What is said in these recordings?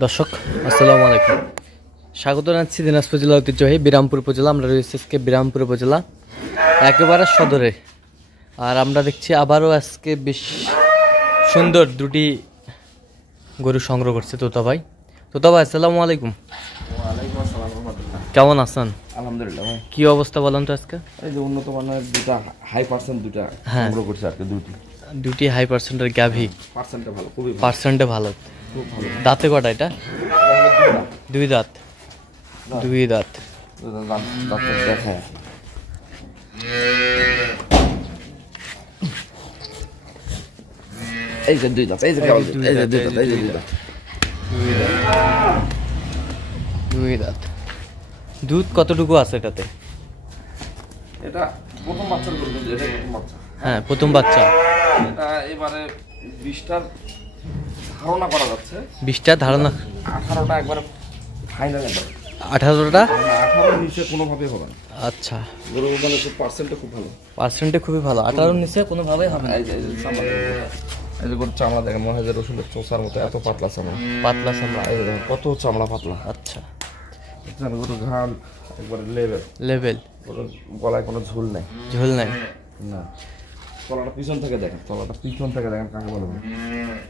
দর্শক আসসালামু আলাইকুম, স্বাগত জানাচ্ছি দিনাজপুর জেলা ঐতিহ্যবাহী বিরামপুর উপজেলা। আমরা রয়েছি আজকে বিরামপুর উপজেলা একেবারে সদরে। আর আমরা দেখছি আবারও আজকে বেশ সুন্দর দুটি গরু সংগ্রহ করছে তোতা ভাই। আসসালামু আলাইকুম। কেমন আছেন? আলহামদুলিল্লাহ ভাই। কি অবস্থা বলেন তো আজকে? এই যে উন্নত মানের দুটা হাই পার্সেন্ট দুটা সংগ্রহ করছে আর কি। দুটি হাই পার্সেন্টের গাভী। পার্সেন্টটা ভালো, খুবই ভালো। পার্সেন্টে ভালো, খুব ভালো। দাঁতে কটা এটা? দুই দাঁত। দুই দাঁত। দাঁত দেখায়। এই যে দুই দাঁত, এই যে এই যে দুই দাঁত, এই যে দুই দাঁত। দুই দাঁত। দুধ কতটুকু আছে এটাতে? এটা প্রথম বাচ্চার গরু, কিন্তু এটা প্রথম বাচ্চা। হ্যাঁ, প্রথম বাচ্চা। এটা এবারে 20টার ধারণা করা যাচ্ছে। 20টা ধারণা, 18টা একবারে ফাইনাল। একবার 18টা 18 নিচে কোনোভাবে হবে না। আচ্ছা, গরু মানে পার্সেন্টটা খুব ভালো। পার্সেন্টে খুবই ভালো। 18 নিচে কোনোভাবেই হবে না। এই যে চামড়া, এই যে গরুর চামড়া দেখেন, মনে হয় যে রসুনের চোষার মতো এত পাতলা চামড়া। পাতলা চামড়া। এই যে দেখেন কত চামড়া পাতলা। আচ্ছা, গরুর ঘাল একবারে লেভেল। গরুর গলায় কোনো ঝুল নেই। ঝোল নাই না। তলাটা পিছন থেকে দেখেন, তলাটা পিছন থেকে দেখেন কাকে বলে,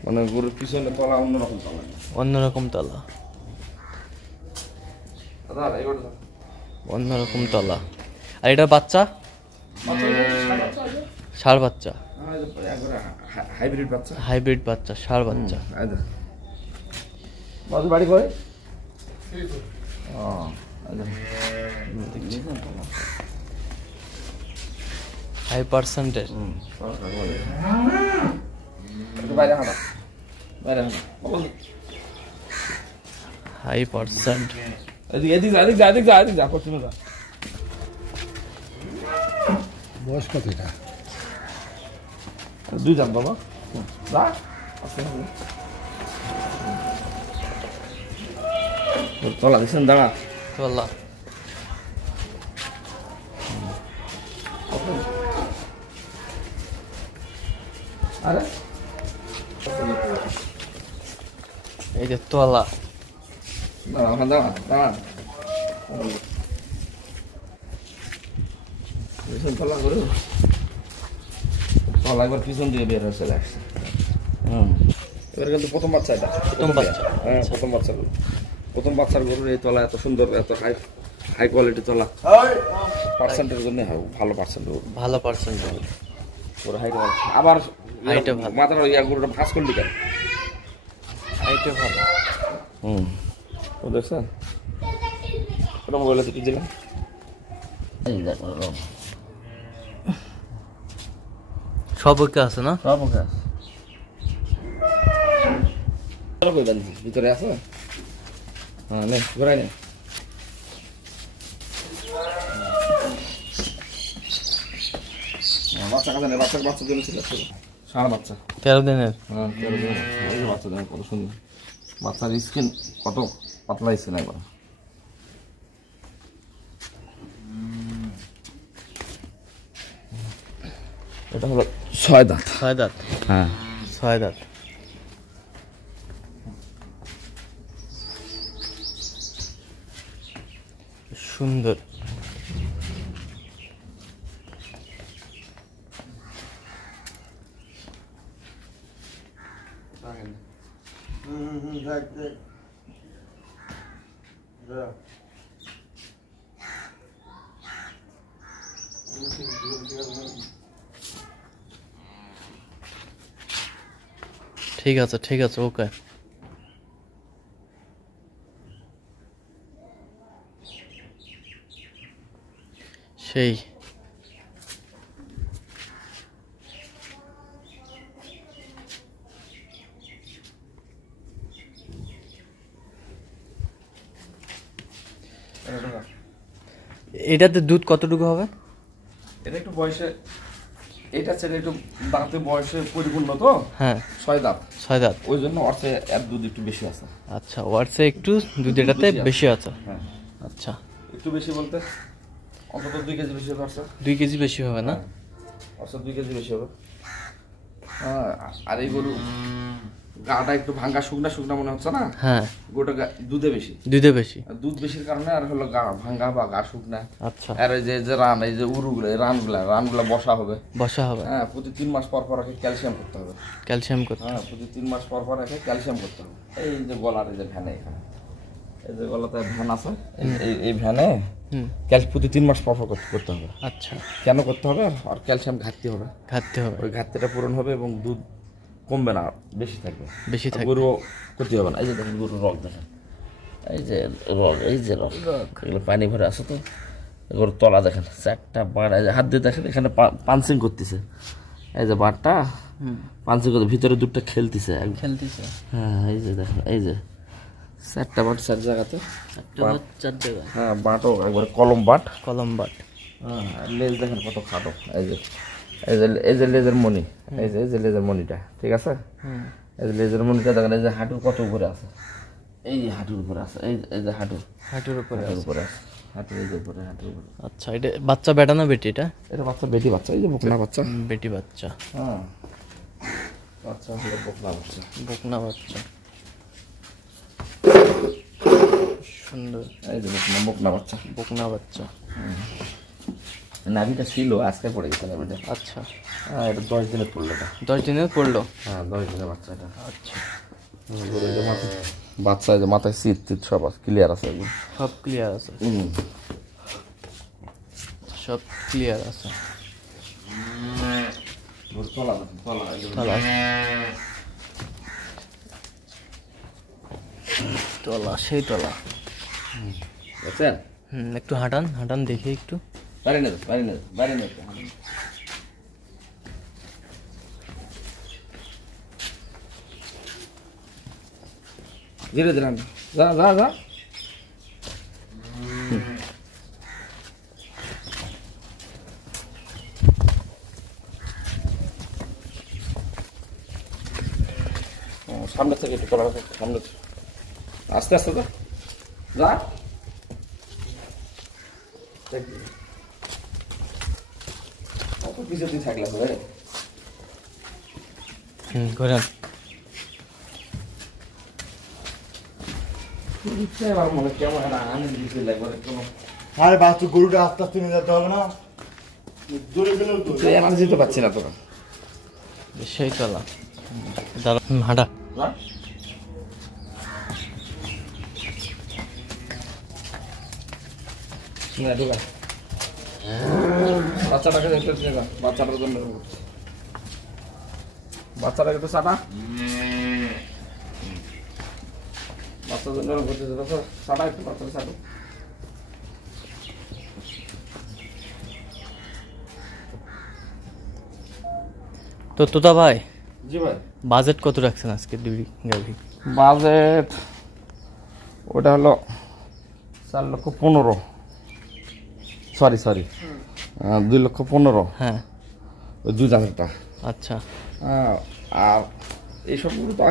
মানে গরুর পিছনে তলা অন্যরকম তলা। অন্যরকম তলা, অন্যরকম তলা। আর এটার বাচ্চা? ষাঁড় বাচ্চা। হাইব্রিড বাচ্চা। হাইব্রিড বাচ্চা, ষাঁড় বাচ্চা। বাড়ি করে হাই পার্সেন্টের। বাইরে হাঁটা, বাইরে হাঁটা। High percent. বয়স কত এটা? দুই দাম বাবা। তলা দিচ্ছেন, দাঁড়া। তলা আরে এই যে তলা। দাঁড়া, দাঁড়া, দাঁড়া। তলা করে তলা একবার পিছন দিয়ে বের হয়ে চলে আসছে। এবার কিন্তু প্রথম বাচ্চা এটা। প্রথম বাচ্চা। হ্যাঁ, প্রথম বাচ্চা গরু। প্রথম বাচ্চার গরুর এই তলা এত সুন্দর, এত হাই কোয়ালিটি তলা। পার্সেন্টের জন্য ভালো পার্সেন্ট। ভালো পার্সেন্ট। ওর হাইট আবার হাইটটা ভালো। মাথার ইয়া গরুটা ভাঁজ করলি কেন? হাইটটা ভালো। ও দেখছেন ওটা মোবাইলে তুলে দিলাম। সব ওকে আছে না? সব ওকে আছে। ভিতরে আছে। হ্যাঁ, নে ঘোরাই নে। বাচ্চা কাছে নে, বাচ্চার জন্য ছিল ষাঁড় বাচ্চা। 13 দিনের। হ্যাঁ, 13 দিনের। এই যে বাচ্চা দেখেন কত সুন্দর। বাচ্চার স্কিন কত পাতলা স্কিন একবার। এটা হলো 6 দাঁত। 6 দাঁত। হ্যাঁ, 6 দাঁত। সুন্দর। ঠিক আছে, ঠিক আছে, ওকে। সেই এটাতে দুধ কতটুকু হবে? এটা একটু বয়সে, এটা ছেলে একটু দাঁতে বয়সে পরিপূর্ণ তো। হ্যাঁ, 6 দাঁত। 6 দাঁত। ওই জন্য অর্থে এর দুধ একটু বেশি আছে। আচ্ছা, ওয়ার্সে একটু দুধ এটাতে বেশি আছে। হ্যাঁ, আচ্ছা, একটু বেশি বলতে অন্তত 2 কেজি বেশি হবে। 2 কেজি বেশি হবে না? অর্থাৎ 2 কেজি বেশি হবে। আর এই গাটা একটু ভাঙ্গা শুকনা শুকনা মনে হচ্ছে না? হ্যাঁ, গোটা দুধে বেশি। দুধে বেশি। আর দুধ বেশির কারণে আর হলো গা ভাঙ্গা বা গা শুকনা। আচ্ছা, আর এই যে রান, এই যে উরুগুলো, এই রানগুলা বসা হবে। বসা হবে। হ্যাঁ, প্রতি 3 মাস পর পর আগে ক্যালসিয়াম করতে হবে। ক্যালসিয়াম করতে। হ্যাঁ, প্রতি 3 মাস পর পর আগে ক্যালসিয়াম করতে হবে। এই যে গলার এই যে ভ্যানে, এখানে এই যে গলাতে ভ্যান আছে, এই ভ্যানে প্রতি 3 মাস পর পর করতে হবে। আচ্ছা, কেন করতে হবে? আর ক্যালসিয়াম ঘাটতি হবে। হবে। ওই ঘাটতিটা পূরণ হবে এবং দুধ কমবে না, বেশি থাকবে। বেশি থাকবে। গরু ক্ষতি হবে না। এই যে দেখেন গরুর রগ দেখেন, এই যে রগ এগুলো পানি ভরে আছে তো। গরুর তলা দেখেন, 4টা বাড়, এই যে হাত দিয়ে দেখেন এখানে পাঞ্চিং করতেছে। এই যে বাড়টা পাঞ্চিং করতে, ভিতরে দুধটা খেলতেছে। হ্যাঁ, এই যে দেখেন, এই যে 4টা বাট 4 জায়গাতে। 4 জায়গা। হ্যাঁ, বাটও একবার কলম বাট। হ্যাঁ, লেজ দেখেন কত খাটো। এই যে লেজের মণি, এই যে লেজের মণিটা, ঠিক আছে? এই যে লেজের মণিটা দেখেন, এই যে হাঁটুর কত উপরে আছে, এই যে হাঁটুর উপরে আছে, এই যে হাঁটুর উপরে আছে, হাঁটুর উপরে। আচ্ছা, এটা বাচ্চা বেটা না বেটি? এটা বাচ্চা, বেটি বাচ্চা। এই যে বকনা বাচ্চা। বেটি বাচ্চা। হ্যাঁ, বাচ্চা হলো বকনা বাচ্চা। সুন্দর। এই যে বকনা বাচ্চা। নাভিটা ছিল, আজকে পড়ে গেছে নাভিটা। আচ্ছা। হ্যাঁ, এটা 10 দিনে পড়লো। এটা 10 দিনে পড়লো? হ্যাঁ, 10 দিনের বাচ্চা এটা। আচ্ছা, বাচ্চা যে মাথায় শীত সব ক্লিয়ার আছে, একদম সব ক্লিয়ার আছে। সব ক্লিয়ার আছে। তলা সেই তলা। বুঝছেন? একটু হাঁটান দেখে একটু। বাইরে না। ধীরে ধীরে যা। সামনে থেকে একটু করা হবে, সামনে আস্তে আস্তে যা। কত পিছিয়ে তুই থাকলাম রে। ঘোরান। এবার মনে কেমন একটা আনন্দ দিতে লাগবে কোনো। আরে বাচ্চা গরুটা আস্তে আস্তে নিয়ে যেতে হবে না? দূরে গেলেও তো এনার্জি তো পাচ্ছি না তোরা। সেই তলা। দাঁড়া, হাঁটা। বাচ্চাটাকে দেখতে বাচ্চাটার জন্য বাচ্চাটাকে তো চাটা, বাচ্চার জন্য করতেছে তো চাটা, একটু বাচ্চাটা চাটো। তো তোতা ভাই, জি ভাই, বাজেট কত রাখছেন আজকে দুই গাভি? বাজেট ওটা হলো 4,15,000, সরি 2,15,000। হ্যাঁ, ওই 2,000টা। আচ্ছা। আর এইসবগুলো তো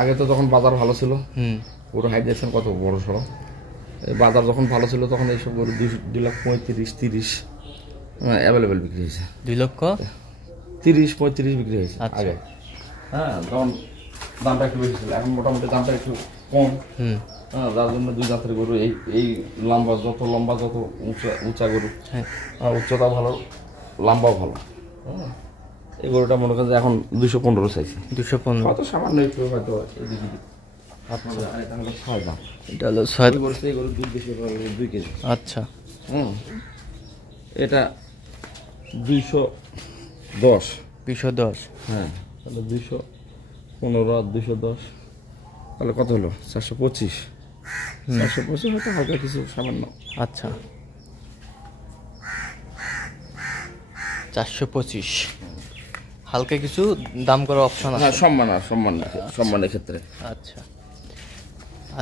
আগে তো যখন বাজার ভালো ছিল, পুরো হাইট দেখছেন কত বড় সড়ো। বাজার যখন ভালো ছিল তখন এইসব গরু 2,35,000-30 অ্যাভেলেবেল বিক্রি হয়েছে। 2,30,000-35,000 বিক্রি হয়েছে আচ্ছা। আগে। হ্যাঁ, তখন দামটা একটু বেশি ছিল, এখন মোটামুটি দামটা একটু কম। হ্যাঁ, যার জন্য 2 জাতের গরু, এই লম্বা যত উঁচা গরু, উচ্চতা ভালো, লম্বাও ভালো। এই গরুটা মনে করেন যে এখন 215 চাইছি। 215 কত সামান্য একটু হয়তো এদিকে। এটা হলো 6 দাম। এটা হলো 6। এই গরুর দুধ বেশি, 2 কেজি। আচ্ছা। এটা 210। 210। হ্যাঁ, তাহলে 215 আর 210, তাহলে কত হলো? 425। 425 হয়তো হালকা কিছু সামান্য। আচ্ছা, 425 হালকা কিছু দাম করার অপশন আছে। হ্যাঁ, সম্মানের ক্ষেত্রে। আচ্ছা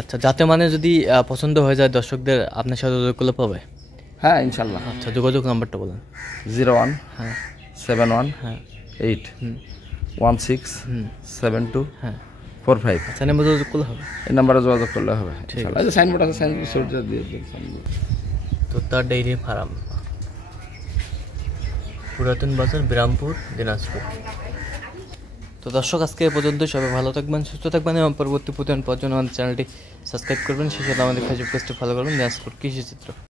আচ্ছা, যাতে মানে যদি পছন্দ হয়ে যায় দর্শকদের আপনার সাথে যোগাযোগ করলে পাবে? হ্যাঁ, ইনশাল্লাহ। আচ্ছা, যোগাযোগ নাম্বারটা বলেন। 01 হ্যাঁ 71 হ্যাঁ 8 16 72 হ্যাঁ 45। আচ্ছা, নাম্বার যোগাযোগ করলে হবে? এই নাম্বারে যোগাযোগ করলে হবে। ঠিক ইনশাল্লাহ। এই যে সাইনবোর্ড আছে, সাইনবোর্ড দিয়ে দিন। তোতা ডেইরি ফার্ম, পুরাতন বাজার, বিরামপুর, দিনাজপুর। তো তো দর্শক আজকে এ পর্যন্ত, সবাই ভালো থাকবেন, সুস্থ থাকবেন এবং পরবর্তী প্রতিদিন পাওয়ার জন্য আমাদের চ্যানেলটি সাবস্ক্রাইব করবেন, সেই সাথে আমাদের ফেসবুক পেজটি ফলো করবেন, দিনাজপুর কৃষি চিত্র।